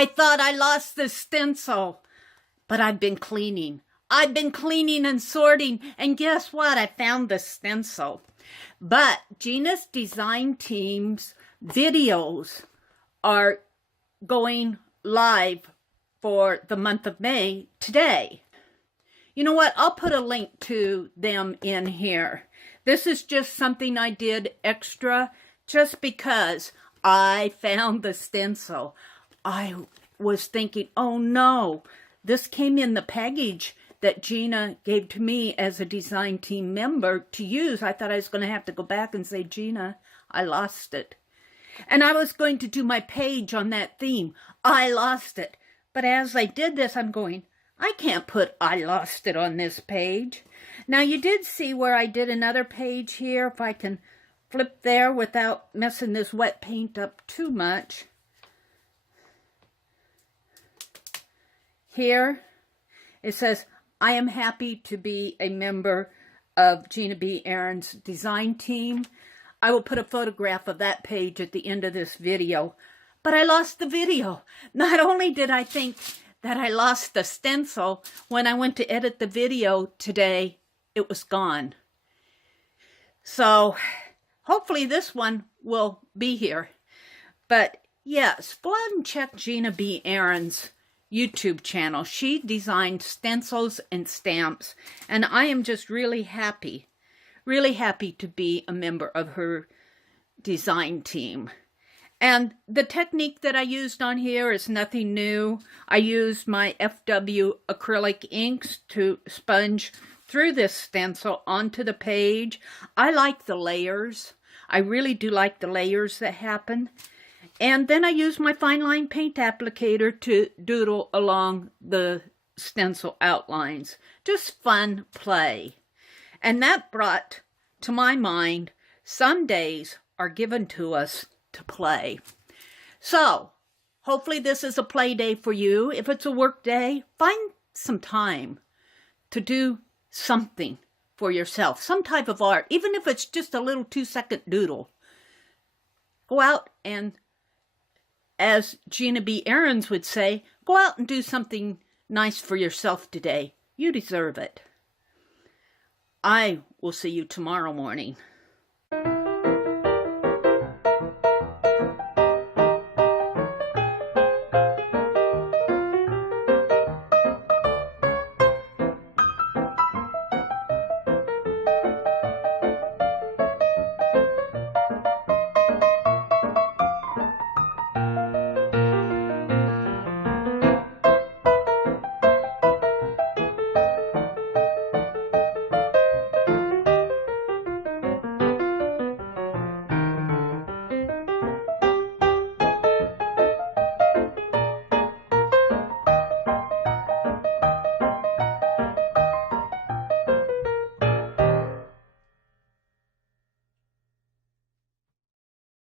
I thought I lost the stencil, but I've been cleaning. I've been cleaning and sorting, and guess what? I found the stencil. But Gina's design team's videos are going live for the month of May today. You know what? I'll put a link to them in here. This is just something I did extra just because I found the stencil. I was thinking, oh no, this came in the package that Gina gave to me as a design team member to use. I thought I was going to have to go back and say, Gina, I lost it. And I was going to do my page on that theme. I lost it. But as I did this, I'm going, I can't put I lost it on this page. Now you did see where I did another page here. If I can flip there without messing this wet paint up too much. Here it says, I am happy to be a member of Gina B. Ahrens Design Team. I will put a photograph of that page at the end of this video. But I lost the video. Not only did I think that I lost the stencil, when I went to edit the video today, it was gone. So hopefully this one will be here. But yes, go out and check Gina B. Ahrens' YouTube channel. She designed stencils and stamps, and I am just really happy to be a member of her design team. And the technique that I used on here is nothing new. I used my FW acrylic inks to sponge through this stencil onto the page. I like the layers. I really do like the layers that happen. And then I use my fine line paint applicator to doodle along the stencil outlines. Just fun play. And that brought to my mind, some days are given to us to play. So, hopefully this is a play day for you. If it's a work day, find some time to do something for yourself. Some type of art, even if it's just a little 2-second doodle. Go out and, as Gina B. Ahrens would say, go out and do something nice for yourself today. You deserve it. I will see you tomorrow morning.